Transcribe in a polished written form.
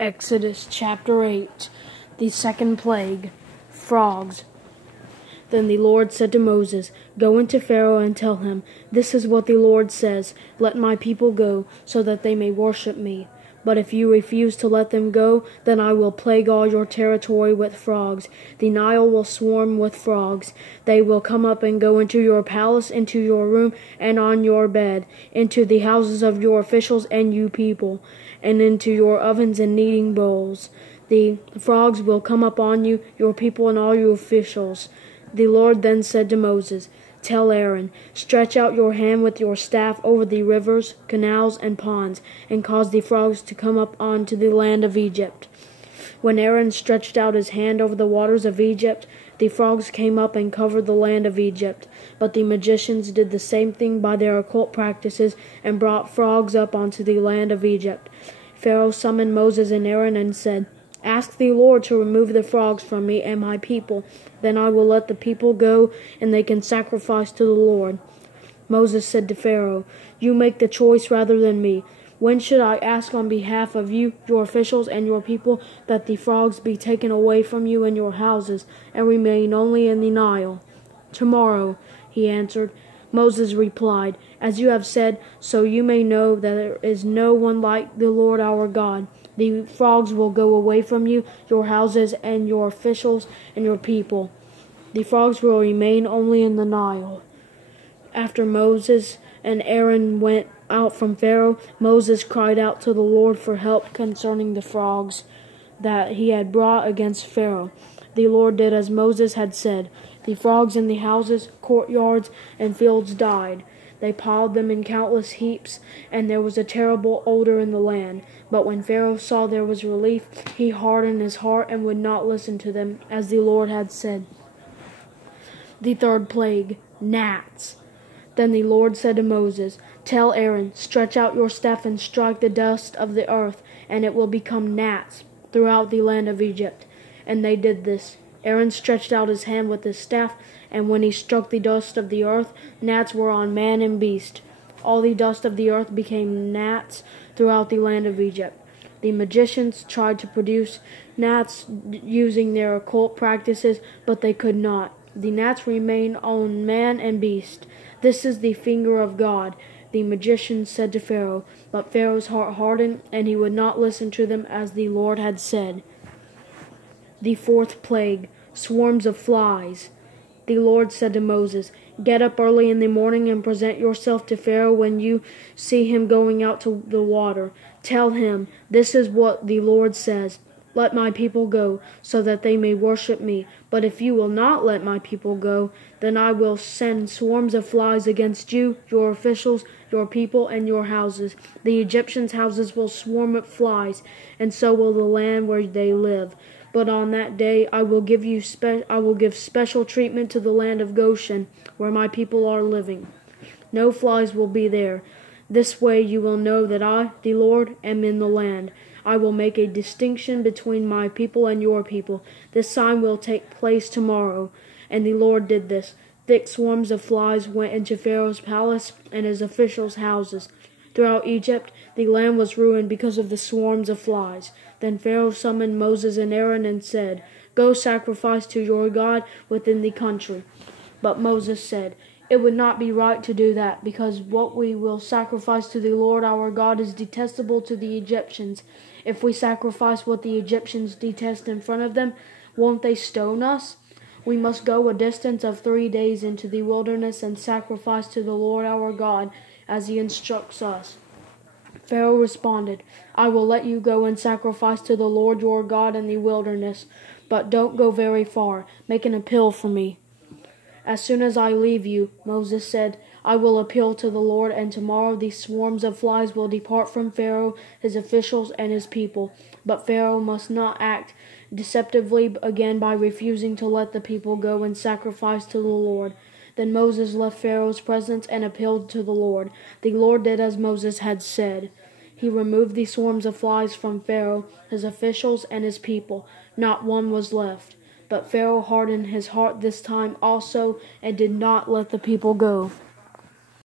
Exodus chapter 8, the second plague, frogs. Then the Lord said to Moses, "Go into Pharaoh and tell him, 'This is what the Lord says, let my people go, so that they may worship me. But if you refuse to let them go, then I will plague all your territory with frogs. The Nile will swarm with frogs. They will come up and go into your palace, into your room, and on your bed, into the houses of your officials and you people, and into your ovens and kneading bowls. The frogs will come up on you, your people, and all your officials." The Lord then said to Moses, "Tell Aaron, stretch out your hand with your staff over the rivers, canals, and ponds, and cause the frogs to come up onto the land of Egypt." When Aaron stretched out his hand over the waters of Egypt, the frogs came up and covered the land of Egypt. But the magicians did the same thing by their occult practices and brought frogs up onto the land of Egypt. Pharaoh summoned Moses and Aaron and said, "Ask the Lord to remove the frogs from me and my people. Then I will let the people go, and they can sacrifice to the Lord." Moses said to Pharaoh, "You make the choice rather than me. When should I ask on behalf of you, your officials, and your people, that the frogs be taken away from you and your houses, and remain only in the Nile?" "Tomorrow," he answered. Moses replied, "As you have said, so you may know that there is no one like the Lord our God. The frogs will go away from you, your houses, and your officials, and your people. The frogs will remain only in the Nile." After Moses and Aaron went out from Pharaoh, Moses cried out to the Lord for help concerning the frogs that he had brought against Pharaoh. The Lord did as Moses had said. The frogs in the houses, courtyards, and fields died. They piled them in countless heaps, and there was a terrible odor in the land. But when Pharaoh saw there was relief, he hardened his heart and would not listen to them, as the Lord had said. The third plague, gnats. Then the Lord said to Moses, "Tell Aaron, stretch out your staff and strike the dust of the earth, and it will become gnats throughout the land of Egypt." And they did this. Aaron stretched out his hand with his staff, and when he struck the dust of the earth, gnats were on man and beast. All the dust of the earth became gnats throughout the land of Egypt. The magicians tried to produce gnats using their occult practices, but they could not. The gnats remained on man and beast. "This is the finger of God," the magicians said to Pharaoh. But Pharaoh's heart hardened, and he would not listen to them as the Lord had said. The fourth plague, swarms of flies. The Lord said to Moses, "Get up early in the morning and present yourself to Pharaoh when you see him going out to the water. Tell him, 'This is what the Lord says. Let my people go, so that they may worship me. But if you will not let my people go, then I will send swarms of flies against you, your officials, your people, and your houses. The Egyptians' houses will swarm with flies, and so will the land where they live. But on that day I will give special treatment to the land of Goshen, where my people are living. No flies will be there. This way you will know that I, the Lord, am in the land. I will make a distinction between my people and your people. This sign will take place tomorrow." And the Lord did this. Thick swarms of flies went into Pharaoh's palace and his officials' houses. Throughout Egypt, the land was ruined because of the swarms of flies. Then Pharaoh summoned Moses and Aaron and said, "Go sacrifice to your God within the country." But Moses said, "It would not be right to do that, because what we will sacrifice to the Lord our God is detestable to the Egyptians. If we sacrifice what the Egyptians detest in front of them, won't they stone us? We must go a distance of 3 days into the wilderness and sacrifice to the Lord our God, as he instructs us." Pharaoh responded, "I will let you go and sacrifice to the Lord your God in the wilderness, but don't go very far. Make an appeal for me." "As soon as I leave you," Moses said, "I will appeal to the Lord, and tomorrow the swarms of flies will depart from Pharaoh, his officials, and his people. But Pharaoh must not act deceptively again by refusing to let the people go and sacrifice to the Lord." Then Moses left Pharaoh's presence and appealed to the Lord. The Lord did as Moses had said. He removed the swarms of flies from Pharaoh, his officials, and his people. Not one was left. But Pharaoh hardened his heart this time also, and did not let the people go.